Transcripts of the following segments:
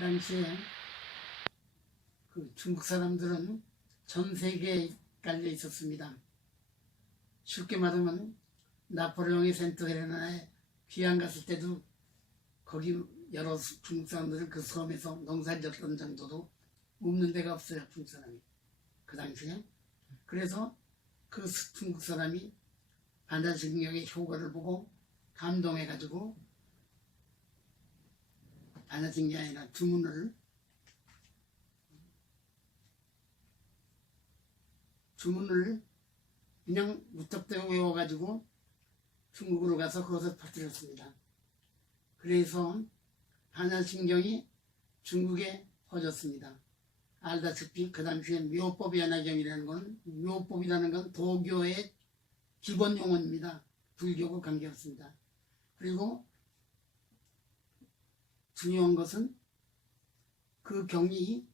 당시에 그 중국 사람들은 전 세계에 깔려 있었습니다. 쉽게 말하면 나폴레옹이 센트 헬레나에 귀향 갔을 때도 거기 여러 중국 사람들은 그 섬에서 농사를 졌던 정도로 묵는 데가 없어요, 중국 사람이. 그 당시에. 그래서 그 중국 사람이 반야신경의 효과를 보고 감동해가지고 반야신경이 아니라 주문을 그냥 무턱대고 외워가지고 중국으로 가서 그것을 퍼뜨렸습니다. 그래서 반야신경이 중국에 퍼졌습니다. 알다시피 그 당시에 묘법연화경이라는 건 도교의 기본 용어입니다. 불교고 관계없습니다. 그리고 중요한 것은 그 경이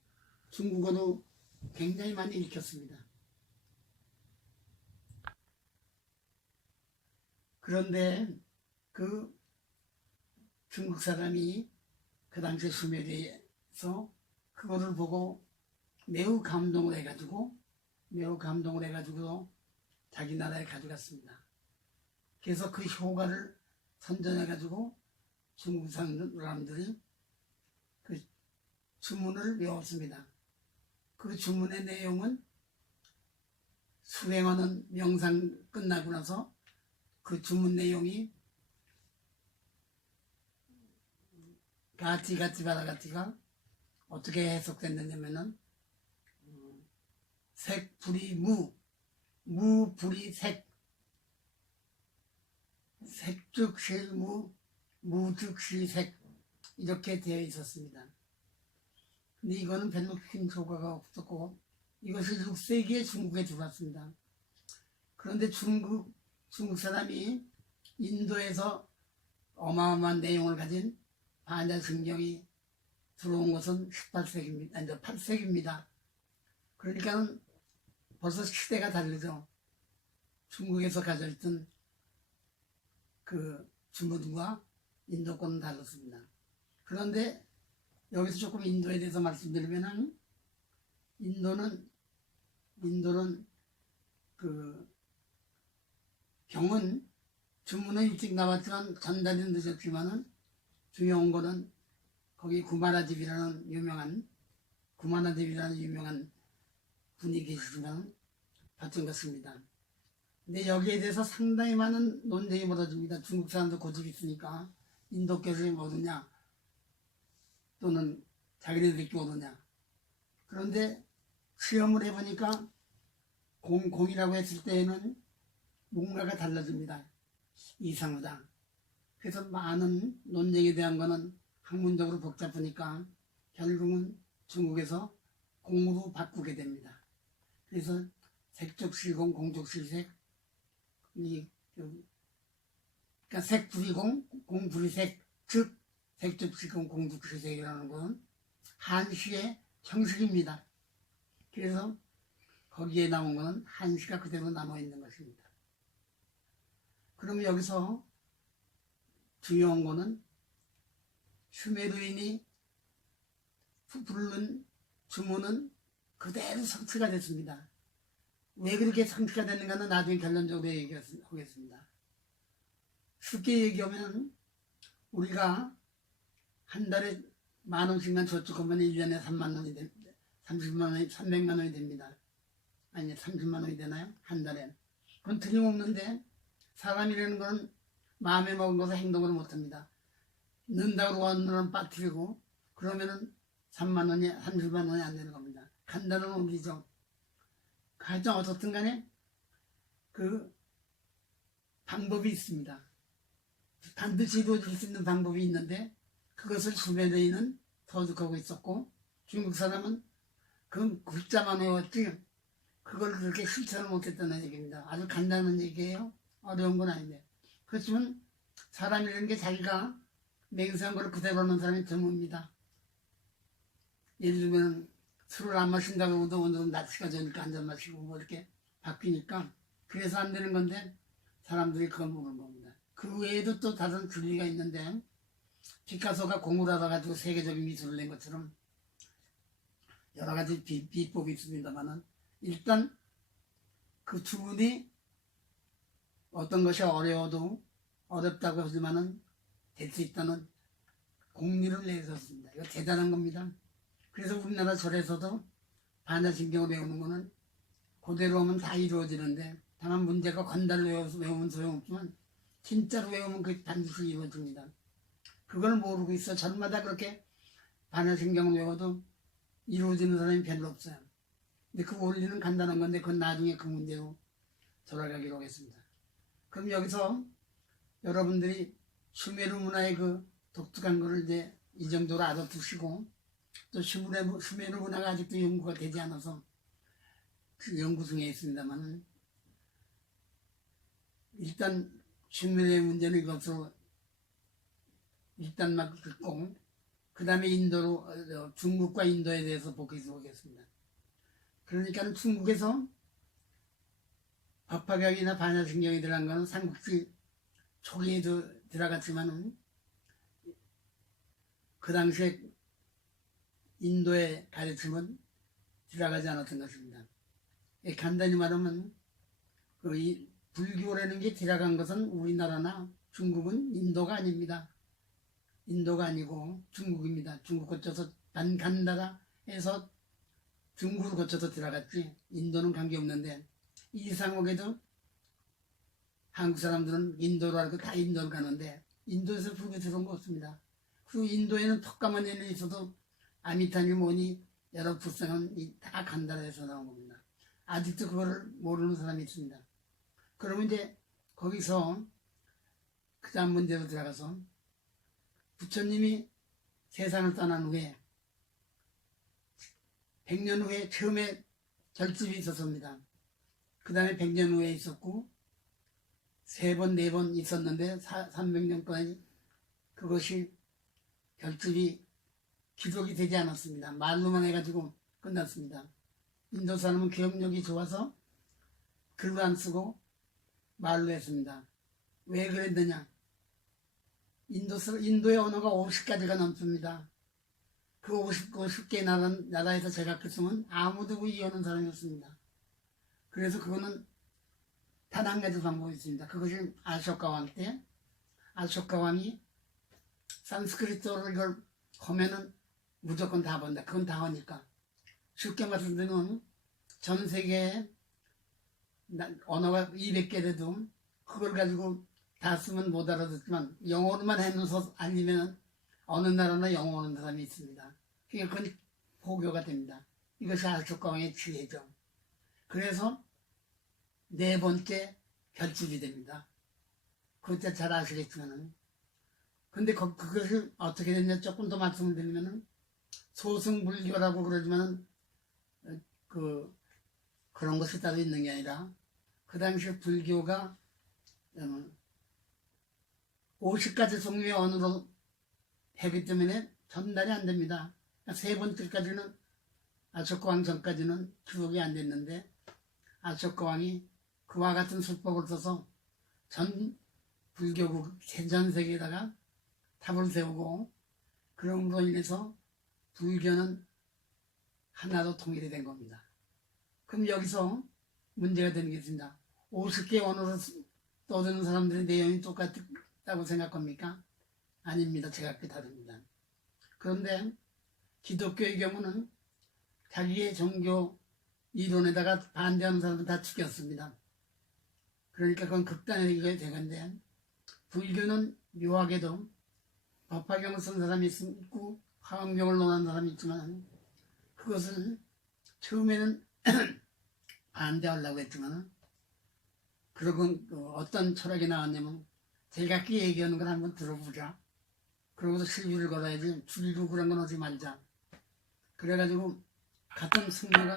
중국어로 굉장히 많이 읽혔습니다. 그런데 그 중국 사람이 그 당시 수메르에서 그거를 보고 매우 감동을 해가지고 자기 나라에 가져갔습니다. 그래서 그 효과를 선전해가지고 중국 사람들이 그 주문을 외웠습니다. 그 주문의 내용은 수행하는 명상 끝나고 나서 그 주문 내용이 가티바라가티가 어떻게 해석됐느냐면은 색, 불이, 무, 불이, 색, 즉 실무, 무, 즉 실색 이렇게 되어 있었습니다. 근데 이거는 별로 큰 효과가 없었고 이것이 6세기에 중국에 들어왔습니다. 그런데 중국 사람이 인도에서 어마어마한 내용을 가진 반야신경이 들어온 것은 18세기입니다. 8세기입니다. 그러니까 벌써 시대가 다르죠. 중국에서 가져있던 그 주문과 인도권은 달랐습니다. 그런데 여기서 조금 인도에 대해서 말씀드리면은 인도는 그 경은 주문은 일찍 나왔지만 전달이 늦었지만은 중요한 거는 거기 구마라집이라는 유명한 분이 계시지만 받은 것입니다. 근데 여기에 대해서 상당히 많은 논쟁이 벌어집니다. 중국 사람도 고집이 있으니까 인도교를 모르냐 또는 자기네들끼리 모르냐. 그런데 시험을 해보니까 공이라고 했을 때에는 뭔가가 달라집니다. 이상하다. 그래서 많은 논쟁에 대한 거는 학문적으로 복잡하니까 결국은 중국에서 공으로 바꾸게 됩니다. 그래서 색적실공, 공적실색, 그러니까 색불이공, 공불이색, 즉 색적실공, 공적실색이라는 건 한시의 형식입니다. 그래서 거기에 나온 것은 한시가 그대로 남아있는 것입니다. 그럼 여기서 중요한 거는 슈메르인이 부르는 주문은 그대로 성취가 됐습니다. 왜 그렇게 성취가 됐는가는 나중에 결론적으로 얘기하겠습니다. 쉽게 얘기하면 우리가 한 달에 10,000원씩만 저축하면 1년에 3만 원이 됩니다. 300만 원이 됩니다. 아니 30만 원이 되나요? 한 달에. 그건 틀림없는데 사람이라는 건 마음에 먹은 것을 행동을 못합니다. 는다고 하는 빠뜨리고 그러면은 3만 원이 30만 원이 안 되는 겁니다. 간단한 원리죠. 하여튼 어떻든 간에 그 방법이 있습니다. 반드시 이루어질 수 있는 방법이 있는데 그것을 수메르인은 터득하고 있었고 중국 사람은 그건 글자만 외웠지 그걸 그렇게 실천을 못했다는 얘기입니다. 아주 간단한 얘기예요. 어려운 건 아닌데. 그렇지만 사람이라는 게 자기가 맹세한 걸 그대로 하는 사람이 드뭅니다. 예를 들면 술을 안 마신다고 해도 오늘은 날씨가 좋으니까 한 잔 마시고 뭐 이렇게 바뀌니까 그래서 안 되는 건데 사람들이 그걸 모르는 겁니다. 그 외에도 또 다른 주의가 있는데 피카소가 공을 알아가지고 세계적인 미술을 낸 것처럼 여러 가지 비법이 있습니다만은 일단 그 두 분이 어떤 것이 어려워도 어렵다고 하지만은 될 수 있다는 공리를 내세웠습니다. 이거 대단한 겁니다. 그래서 우리나라 절에서도 반야신경을 외우는 거는 그대로 하면 다 이루어지는데 다만 문제가 관달을 외우면 소용없지만 진짜로 외우면 그 반드시 이루어집니다. 그걸 모르고 있어. 절마다 그렇게 반야신경을 외워도 이루어지는 사람이 별로 없어요. 근데 그 원리는 간단한 건데 그건 나중에 그 문제로 돌아가기로 하겠습니다. 그럼 여기서 여러분들이 슈메르 문화의 그 독특한 거를 이제 이 정도로 알아두시고 또 슈메르 문화가 아직도 연구가 되지 않아서 그 연구 중에 있습니다만 일단 슈메르의 문제는 이것으로 일단 막 듣고 그 다음에 인도로 중국과 인도에 대해서 보겠습니다. 그러니까 중국에서 법화경이나 반야신경이 들어간 거는 삼국지 초기에도 들어갔지만은 그 당시에 인도의 가르침은 들어가지 않았던 것입니다. 간단히 말하면 그 불교라는 게 들어간 것은 우리나라나 중국은 인도가 아닙니다. 인도가 아니고 중국입니다. 중국 거쳐서 간다라에서 중국을 거쳐서 들어갔지 인도는 관계없는데 이상하게도 한국 사람들은 인도로 알고 다 인도를 가는데 인도에서 불교 들어온 거 없습니다. 그리고 인도에는 턱가만 애는 있어도 아미타니 뭐니 여러 불상은 다 간다라에서 나온 겁니다. 아직도 그거를 모르는 사람이 있습니다. 그러면 이제 거기서 그 다음 문제로 들어가서 부처님이 세상을 떠난 후에 100년 후에 처음에 결집이 있었습니다. 그 다음에 100년 후에 있었고 3번, 4번 있었는데 300년까지 그것이 결집이 기록이 되지 않았습니다. 말로만 해가지고 끝났습니다. 인도 사람은 기억력이 좋아서 글로 안 쓰고 말로 했습니다. 왜 그랬느냐? 인도의 언어가 50가지가 넘습니다. 그 50개 나라에서 제각했으면 아무도 이해하는 사람이 없습니다. 그래서 그거는 단 한 가지 방법이 있습니다. 그것이 아쇼카 왕 때 아쇼카 왕이 산스크리트어를 이걸 하면은 무조건 다 본다. 그건 다 하니까. 쉽게 말씀드리면 전 세계에 언어가 200개라도 그걸 가지고 다 쓰면 못 알아듣지만 영어로만 해놓아서 아니면 어느 나라나 영어 하는 사람이 있습니다. 그러니까 그건 포교가 됩니다. 이것이 아쇼카 왕의 지혜죠. 그래서 4번째 결집이 됩니다. 그때 잘 아시겠지만은. 근데 그것을 어떻게 됐냐 조금 더 말씀을 드리면은 소승불교라고 그러지만은 그런 것이 따로 있는 게 아니라 그 당시 불교가 50가지 종류의 언어로 하기 때문에 전달이 안 됩니다. 3번째까지는 아쇼카 왕 전까지는 기록이 안 됐는데 아쇼카 왕이 그와 같은 수법을 써서 전 불교국 전 세계에다가 탑을 세우고 그럼으로 인해서 불교는 하나로 통일이 된 겁니다. 그럼 여기서 문제가 되는 게 있습니다. 50개 언어로 떠드는 사람들의 내용이 똑같다고 생각합니까? 아닙니다. 제각기 다릅니다. 그런데 기독교의 경우는 자기의 종교 이론에다가 반대하는 사람들 다 죽였습니다. 그러니까 그건 극단의 되건데 불교는 묘하게도 법화경을 쓴 사람이 있고 화엄경을 논한 사람이 있지만 그것을 처음에는 반대하려고 했지만 그러고 어떤 철학이 나왔냐면 제각기 얘기하는 걸 한번 들어보자. 그러고서 시비를 걸어야지 줄이고 그런 건 하지 말자. 그래가지고 같은 승려가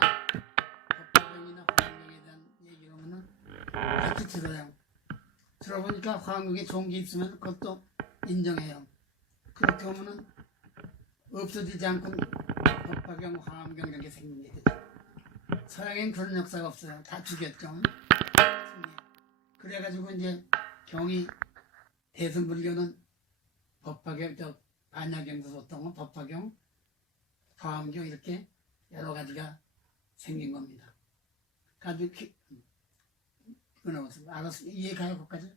법화경이나 화엄경에 대한 얘기를 하면은 같이 들어요. 들어보니까 화엄경에 좋은 게 있으면 그것도 인정해요. 그렇게 하면은 없어지지 않고 법화경, 화엄경 이런 게 생기게 되죠. 서양엔 그런 역사가 없어요. 다 죽였죠. 그래가지고 이제 경이 대승불교는 법화경, 반야경도 썼던 거, 법화경, 화엄경 이렇게 여러 가지가 생긴 겁니다. 아주 끊어봤습니다. 알았어. 이해가요, 거기까지?